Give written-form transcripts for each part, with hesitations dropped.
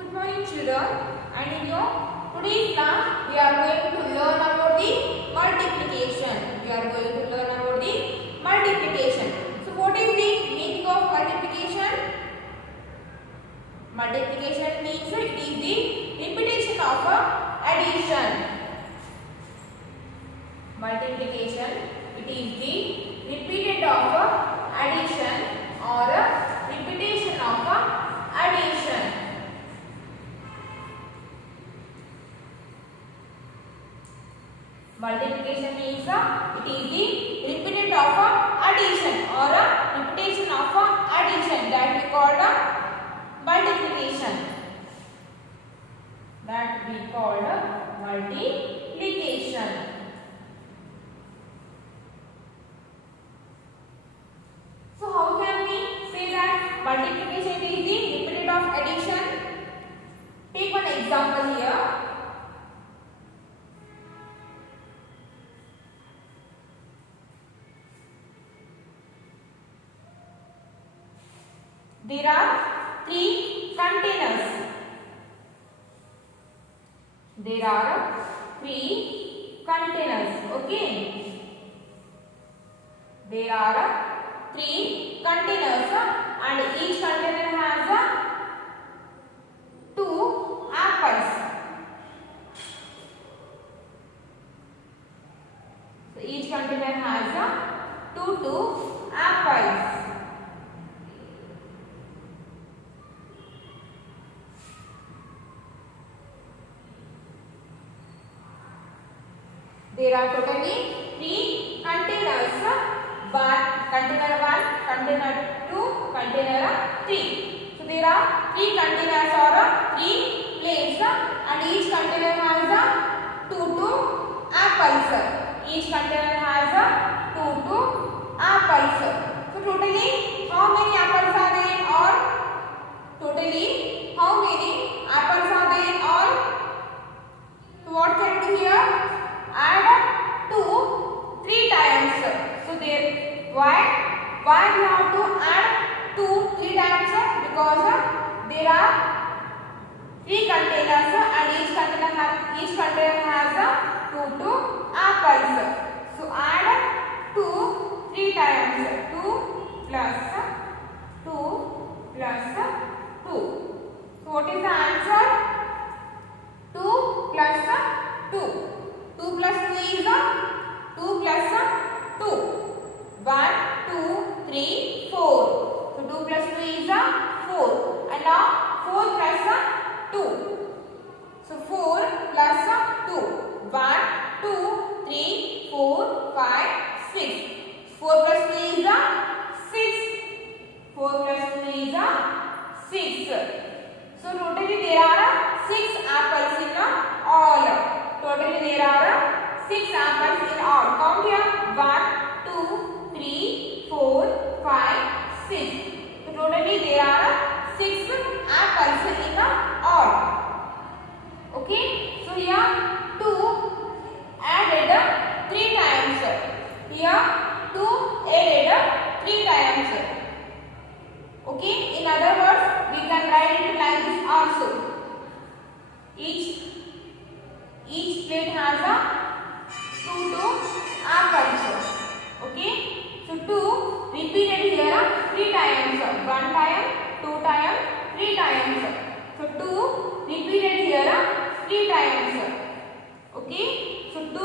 Good morning children, and in your today's class we are going to learn about the multiplication. We are going to learn about the multiplication. So what is the meaning of multiplication? Multiplication means it is the repetition of addition. Multiplication, it is the repeated of addition or repetition of addition. Multiplication means it is the repeated of addition or repetition of addition, that we called multiplication. That we called multiplication. So how can we say that multiplication is the repeated of addition? Take one example here. There are 3 containers. There are 3 containers. Okay. There are 3 containers and each container has 2 apples. So each container has 2 apples. There are totally 3 containers. Container 1, container 2, container 3. So there are 3 containers or 3 plates and each container has 2 apples. Each container has 2 apples. So totally how many apples are there? Or totally how many apples are there? Or so what can we do here? Add 2 3 times. So there why we have to add 2 3 times? Because there are 3 containers and each container has 2 apples. So add 2 3 times. 2 plus 2 plus 2. So what is the answer? 2 plus 2. 2 plus 2 is 2 plus 2. 1, 2, 3, 4. So 2 plus 2 is 4. And now 4 plus 2. So 4 plus 2. 1, 2, 3, 4, 5, 6. 4 plus 2 is 6. 4 plus 2 is 6. So totally there are 6 apples in all. Totally there are 6 apples in all. Count here. 1, 2, 3, 4, 5, 6. So totally there are 6 apples in all. Okay. So here 2 added 3 times. Here 2 added 3 times. Okay. In other words, we can write it like this also. Each plate has 2 apples. Okay. So 2 repeated here 3 times. 1 time, 2 time, 3 times. So 2 repeated here 3 times. Okay. So 2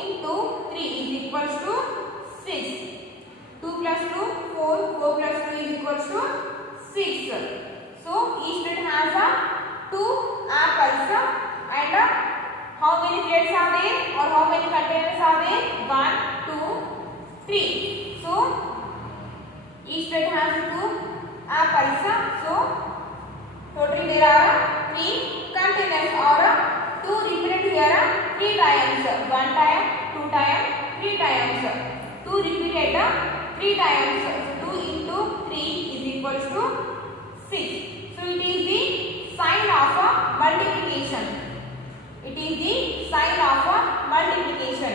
into 3 is equals to 6. 2 plus 2, 4. 4 plus 2 is equals to 6. So each plate has 2 apples and how many plates are there or how many containers are there? 1, 2, 3. So each plate has 2 apples. So totally there are 3 containers or 2 repeated here 3 times. 1 time, 2 time, 3 times. 2 repeated 3 times. So 2 into 3 is equals to 6. So it is the sign of multiplication. It is the sign of multiplication.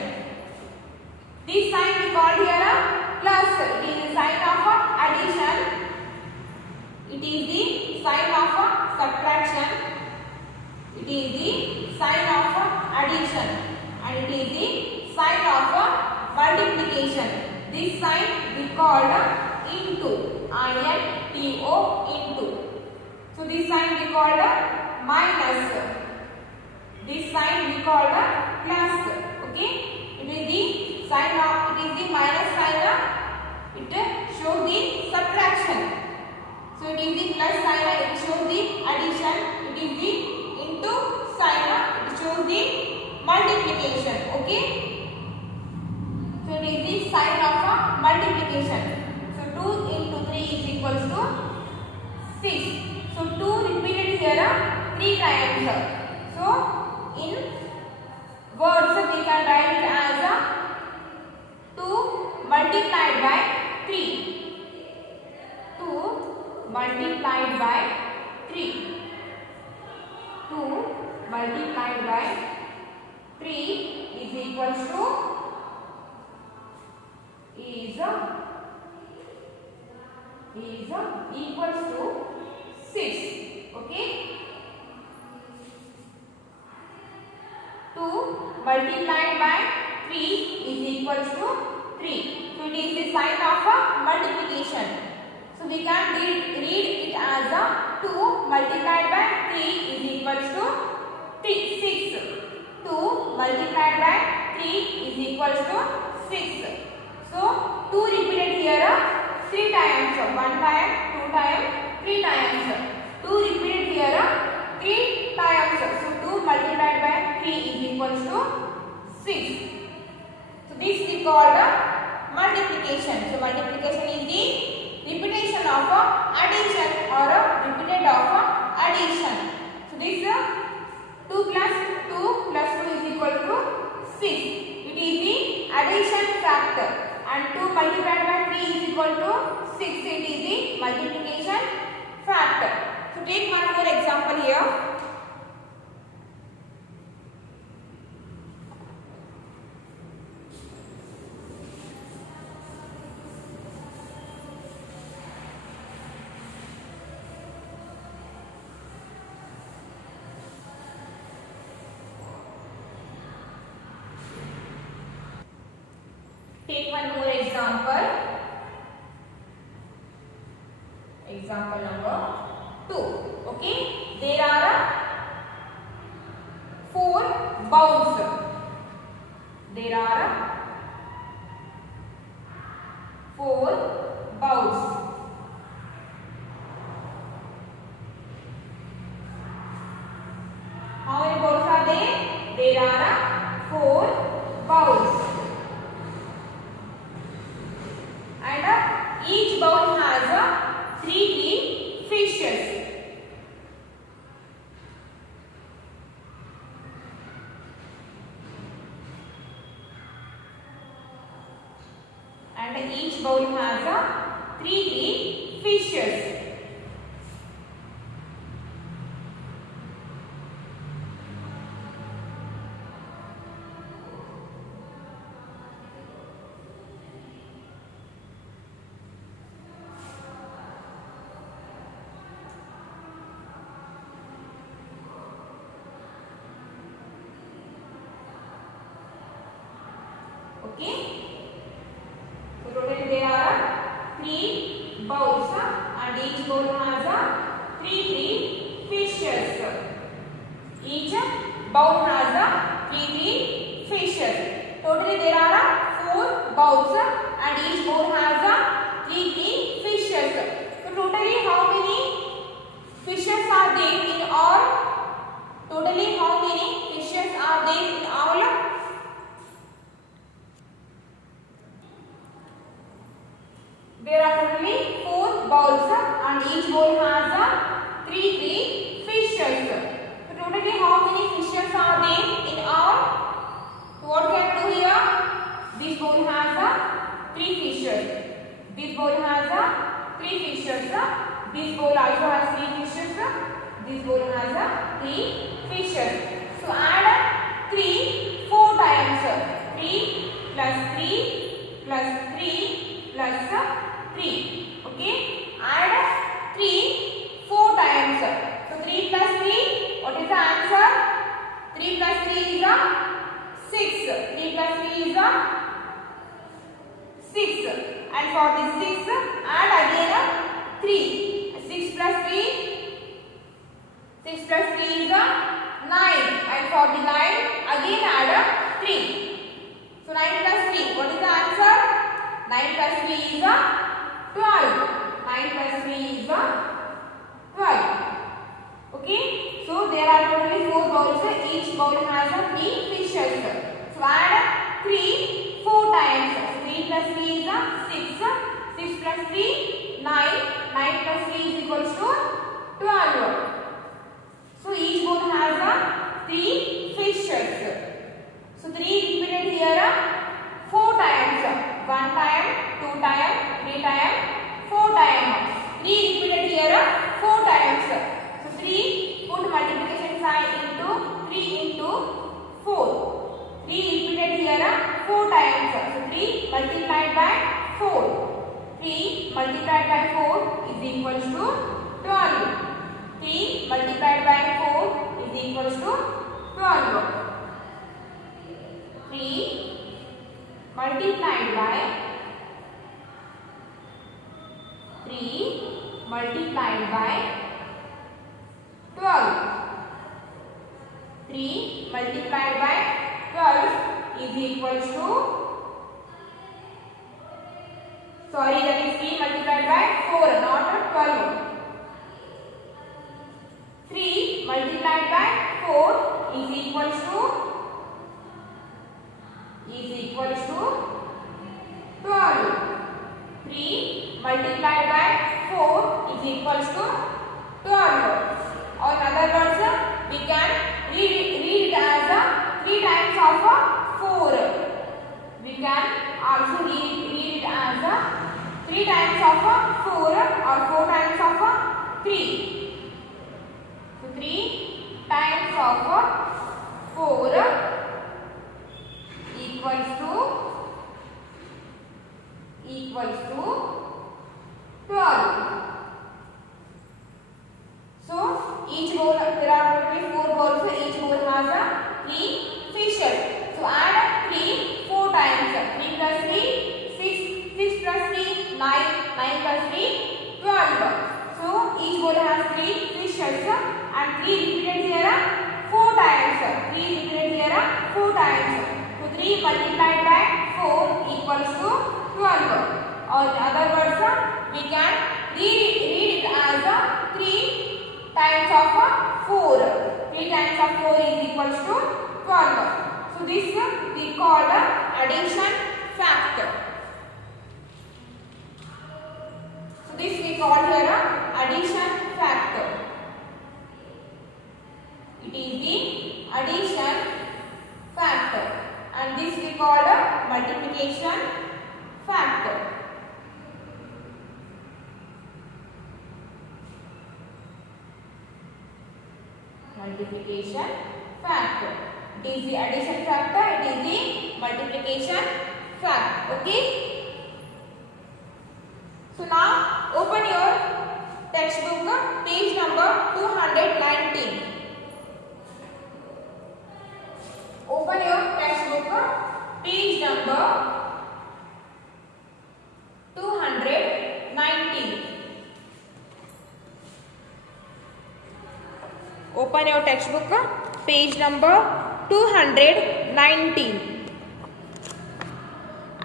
This sign we call here plus. It is the sign of addition. It is the sign of subtraction. it is the sign of addition and it is the sign of multiplication. This sign we called into, I-N-T-O, into. So this sign we called minus. This sign we called plus. Okay, it is the sign of, it is the minus sign. It shows the subtraction. So it is the plus sign. It shows the addition. It is the into sign. It shows the multiplication. Okay. So it is the sign of multiplication. So 2 into 3 is equals to 6. So 2 repeated here 3 times. So in words we can write it as 2 multiplied by 3. 2 multiplied by 3. 2 multiplied by 3 is equals to equals to 6. Okay, 2 multiplied by 3 is equals to 3. So it is the sign of multiplication. So we can read it as 2 multiplied by 3 is equals to 6. 2 multiplied by 3 is equals to 6. So 2 repeated here 3 times. 1 time, 2 times, 3 times. 2 repeated here 3 times. So 2 multiplied by 3 is equals to 6. So this we call multiplication. So multiplication is the repetition of addition or repeated of addition. So this 2 plus 2 plus 2 is equal to 6. It is the addition factor. And 2 multiplied by 3 is equal to 6. It is the multiplication factor. So take one more example here. Take one more example. Example number 2. Okay, there are 4 bowls. There are 4 bowls. How many bowls are there? There are 4 bowls. Each bowl has 3 fishes. And each bowl has 3 fishes. Okay. So totally there are 3 bowls and each bowl has 3 fishes. Each bowl has 3 fishes. Totally there are 4 bowls and each bowl has 3 fishes. So totally how many fishes are there in all? Totally how many fishes are there in all? There are totally 4 bowls and each bowl has 3 fishes. So totally how many fishes are there in all? So what can we do here? This bowl has 3 fishes. This bowl has 3 fishes. This bowl also has 3 fishes. This bowl has 3 fishes. So add 3 4 times. 3 plus 3 plus 3 plus 3. Okay, add 3 4 times. So 3 plus 3, what is the answer? 3 plus 3 is a 6. 3 plus 3 is a 6. And for this 6, add again a 3. 6 plus 3, 6 plus 3 is a 9. And for the 9, again add a 3. So 9 plus 3, what is the answer? 9 plus 3 is a 12. 9 plus 3 is a 12. Okay. So there are totally 4 bowls. Each bowl has a 3 fishes. So add 3 4 times. So 3 plus 3 is a 6. 6 plus 3, 9. 9 plus 3 is equals to 12. So each bowl has a 3 fishes. So 3 repeated here 4 times. 1 time, 2 time, 3 time, 4 time. 3 repeated here 4 times. So 3, put multiplication sign into 3 into 4. 3 repeated here 4 times. So 3 multiplied by 4. 3 multiplied by 4 is equals to 12. 3 multiplied by 4 is equals to 12. 3 multiplied by 3 multiplied by 12. 3 multiplied by 12 is equals to, sorry, that is 3 multiplied by 4, not 12. 3 multiplied by 4 is equals to 12. 3 multiplied by 4 is equals to 12. Or in other words, we can read it as 3 times of 4. We can also read it as 3 times of 4 or 4 times of 3. So 3 times of 4 equals to 12. So each bowl, there are totally 4 bowls. Each bowl has a 3 fishes. So add 3 4 times. 3 plus 3, 6. 6 plus 3, 9. 9 plus 3, 12. So each bowl has 3 fishes and 3 repeated here 4 times. 3 repeated here 4 times. So 3 multiplied by 4 equals to 12. Or in other words, we can read it as 3 times of 4. 3 times of 4 is equals to 12. So this we call addition factor. So this we call here addition factor. It is the addition factor, and this we call multiplication factor. Multiplication factor. It is the addition factor. It is the multiplication factor. Okay. So now open your textbook, page number 219. Open your textbook, page number 219. Open your textbook, page number 219.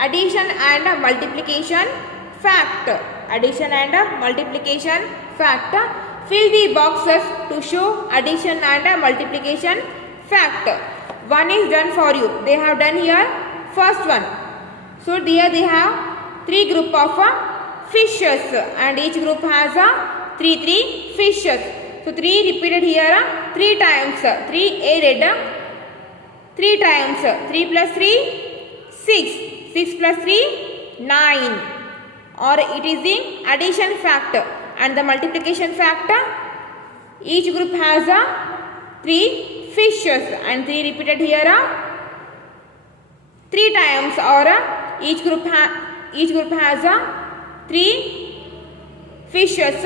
Addition and multiplication factor. Addition and multiplication factor. Fill the boxes to show addition and multiplication factor. One is done for you. They have done here first one. So here they have 3 group of fishes, and each group has 3 fishes. So 3 repeated here 3 times. 3 added 3 times. 3 plus 3, 6. 6 plus 3, 9. Or it is the addition factor. And the multiplication factor, each group has 3 fishes, and 3 repeated here 3 times. Or each group has 3 fishes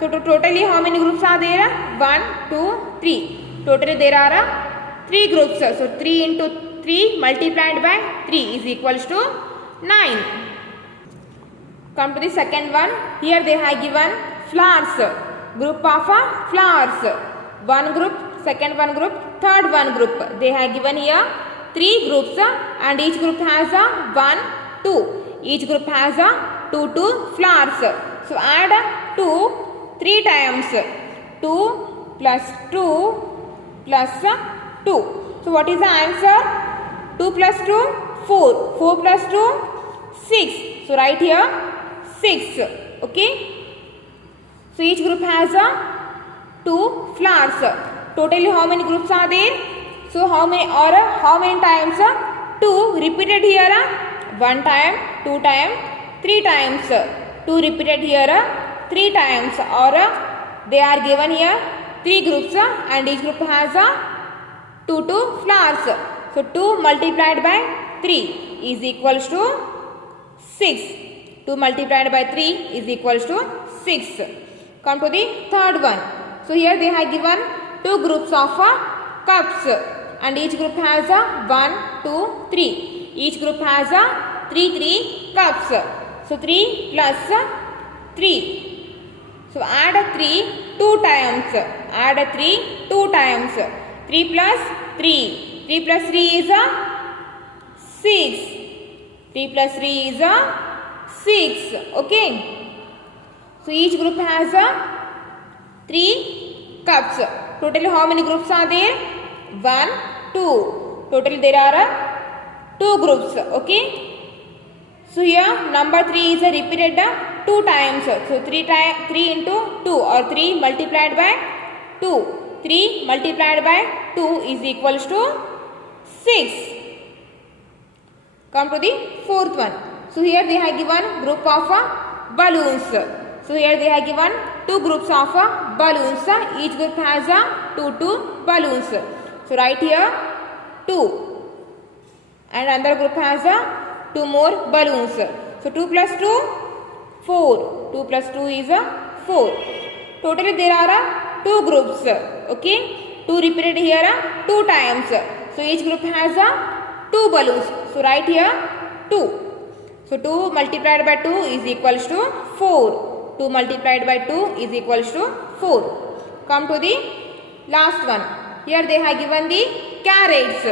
So totally how many groups are there? 1, 2, 3. Totally there are 3 groups. So 3 into 3 multiplied by 3 is equals to 9. Come to the second one. Here they have given flowers. Group of flowers. One group, second one group, third one group. They have given here 3 groups and each group has 1, 2. Each group has 2 flowers. So add 2 3 times. 2 plus 2 plus 2. So what is the answer? 2 plus 2, 4. 4 plus 2, 6. So write here 6. Okay. So each group has 2 flowers. Totally how many groups are there? So how many times? 2 repeated here. 1 time, 2 time, 3 times. 2 repeated here 3 times, or they are given here 3 groups and each group has 2 flowers. So 2 multiplied by 3 is equals to 6. 2 multiplied by 3 is equals to 6. Come to the third one. So here they have given 2 groups of cups and each group has 1, 2, 3. Each group has 3 cups. So 3 plus 3. So add 3 2 times. Add 3 2 times. 3 plus 3. 3 plus 3 is 6. 3 plus 3 is 6. Okay. So each group has 3 cups. Totally how many groups are there? 1, 2. Totally there are 2 groups. Okay. So here number 3 is repeated 2 times. So 3 into 2 or 3 multiplied by 2. 3 multiplied by 2 is equals to 6. Come to the fourth one. So here they have given group of balloons. So here they have given 2 groups of balloons. Each group has 2 balloons. So write here 2 and another group has 2 more balloons. So 2 plus 2, 4. 2 plus 2 is 4. Totally there are 2 groups. Okay. 2 repeated here 2 times. So each group has 2 balloons. So write here 2. So 2 multiplied by 2 is equals to 4. 2 multiplied by 2 is equals to 4. Come to the last one. Here they have given the carrots.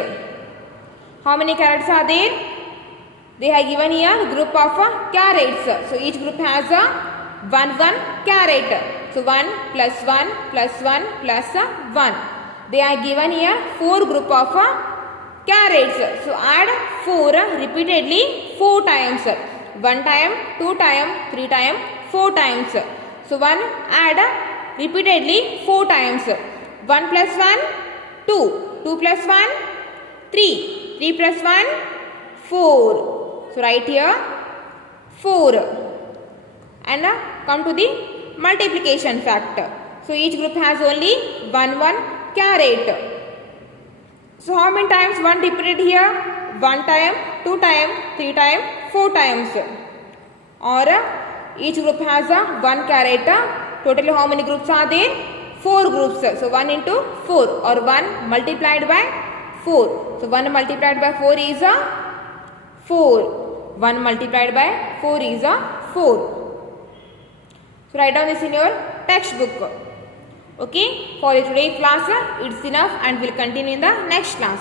How many carrots are there? They have given here group of carrots. So each group has 1 carrot. So 1 plus 1 plus 1 plus 1. They are given here 4 group of carrots. So add 4 repeatedly 4 times. 1 time, 2 time, 3 time, 4 times. So 1 add repeatedly 4 times. 1 plus 1, 2. 2 plus 1, 3. 3 plus 1, 4. So write here 4 and come to the multiplication factor. So each group has only 1 carrot. So how many times 1 repeated here? 1 time, 2 time, 3 time, 4 times. Or each group has 1 carrot. Totally how many groups are there? 4 groups. So 1 into 4 or 1 multiplied by 4. So 1 multiplied by 4 is 4. 1 multiplied by 4 is 4. So write down this in your textbook. Okay. For today's class, it's enough and we'll continue in the next class.